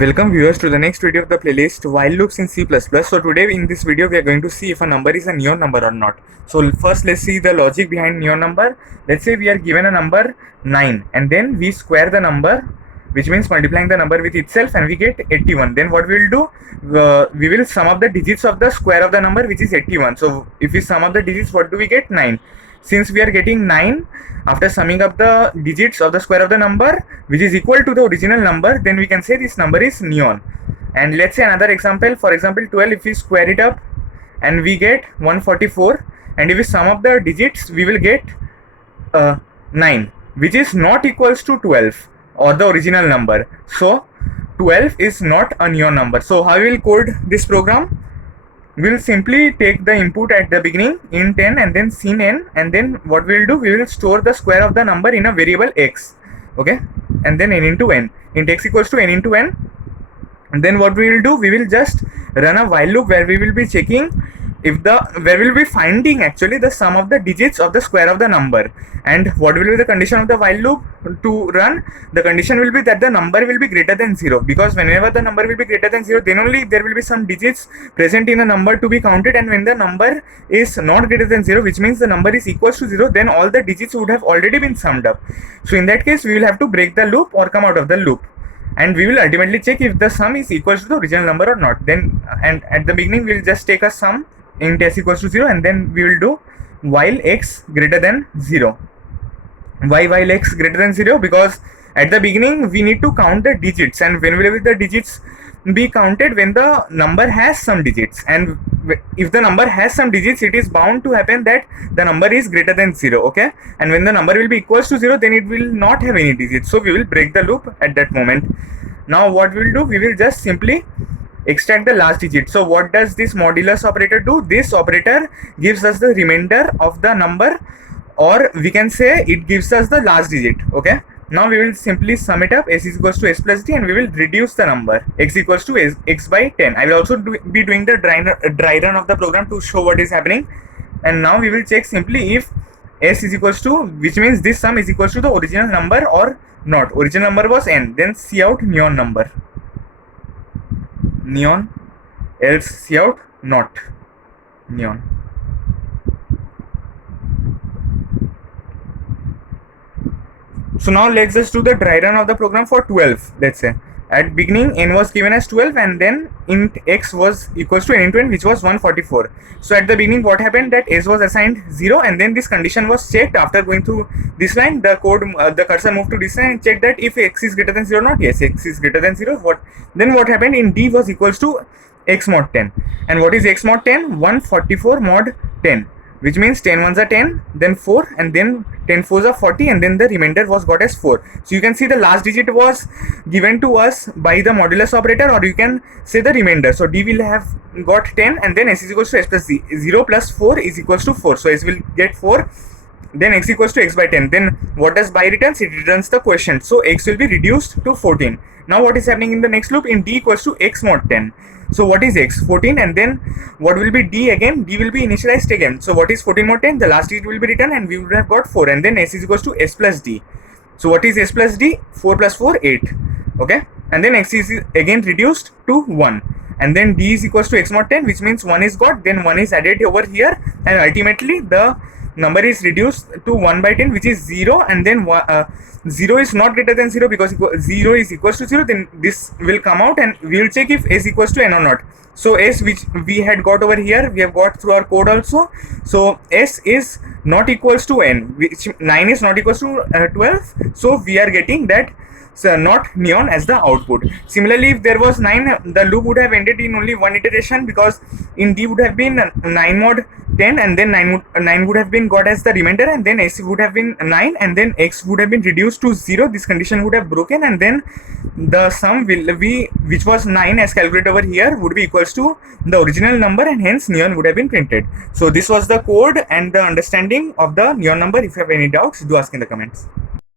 Welcome viewers to the next video of the playlist while loops in C++. So today in this video we are going to see if a number is a neon number or not. So first let's see the logic behind neon number. Let's say we are given a number 9 and then we square the number, which means multiplying the number with itself, and we get 81. Then what we will do, we will sum up the digits of the square of the number, which is 81. So if we sum up the digits, what do we get? 9. Since we are getting 9 after summing up the digits of the square of the number, which is equal to the original number, then we can say this number is neon. And let's say another example, for example 12, if we square it up and we get 144, and if we sum up the digits, we will get 9, which is not equals to 12 or the original number. So 12 is not a neon number. So how we will code this program? We'll simply take the input at the beginning, int n, and then sin n, and then what we'll do, we will store the square of the number in a variable x, okay, and then n into n, int x equals to n into n. And then what we will do, we will just run a while loop where we will be checking if where we will be finding actually the sum of the digits of the square of the number. And what will be the condition of the while loop to run? The condition will be that the number will be greater than 0, because whenever the number will be greater than 0, then only there will be some digits present in the number to be counted, and when the number is not greater than 0, which means the number is equals to 0, then all the digits would have already been summed up. So in that case we will have to break the loop or come out of the loop, and we will ultimately check if the sum is equals to the original number or not. Then and at the beginning we will just take a sum int s equals to 0, and then we will do while x greater than 0. Why while x greater than 0? Because at the beginning we need to count the digits, and when will the digits be counted? When the number has some digits, and if the number has some digits, it is bound to happen that the number is greater than 0, okay, and when the number will be equals to 0, then it will not have any digits, so we will break the loop at that moment. Now what we will do, we will just simply extract the last digit. So what does this modulus operator do? This operator gives us the remainder of the number, or we can say it gives us the last digit, okay. Now we will simply sum it up, s is equals to s plus d, and we will reduce the number x equals to x by 10. I will also be doing the dry run of the program to show what is happening. And now we will check simply if s is equals to, which means this sum is equals to the original number or not. Original number was n, then see out neon number, neon, else see out not neon. So now let's just do the dry run of the program for 12. Let's say at beginning n was given as 12, and then int x was equals to n into n, which was 144. So at the beginning what happened, that s was assigned 0, and then this condition was checked. After going through this line, the code the cursor moved to this line and checked that if x is greater than 0 or not. Yes, x is greater than 0. Then what happened, in d was equals to x mod 10. And what is x mod 10? 144 mod 10, which means 10 ones are 10, then 4, and then 10 fours are 40, and then the remainder was got as 4. So you can see the last digit was given to us by the modulus operator, or you can say the remainder. So d will have got 10, and then s is equals to s plus d. 0 plus 4 is equals to 4. So s will get 4, then x equals to x by 10. Then what does by returns? It returns the quotient. So x will be reduced to 14. Now what is happening in the next loop? In d equals to x mod 10. So what is x? 14, and then what will be d again? D will be initialized again. So what is 14 mod 10? The last digit will be written, and we would have got 4, and then s is equals to s plus d. So what is s plus d? 4 plus 4, 8, okay, and then x is again reduced to 1, and then d is equals to x mod 10, which means 1 is got, then 1 is added over here, and ultimately the number is reduced to 1 by 10, which is 0, and then 0 is not greater than 0, because 0 is equals to 0. Then this will come out, and we will check if s equals to n or not. So s, which we had got over here, we have got through our code also. So s is not equals to n, which 9 is not equals to 12. So we are getting that not neon as the output. Similarly, if there was 9, the loop would have ended in only one iteration, because in d would have been 9 mod 10, and then 9 would have been got as the remainder, and then s would have been 9, and then x would have been reduced to 0. This condition would have broken, and then the sum will be, which was 9 as calculated over here, would be equals to the original number, and hence neon would have been printed. So this was the code and the understanding of the neon number. If you have any doubts, do ask in the comments.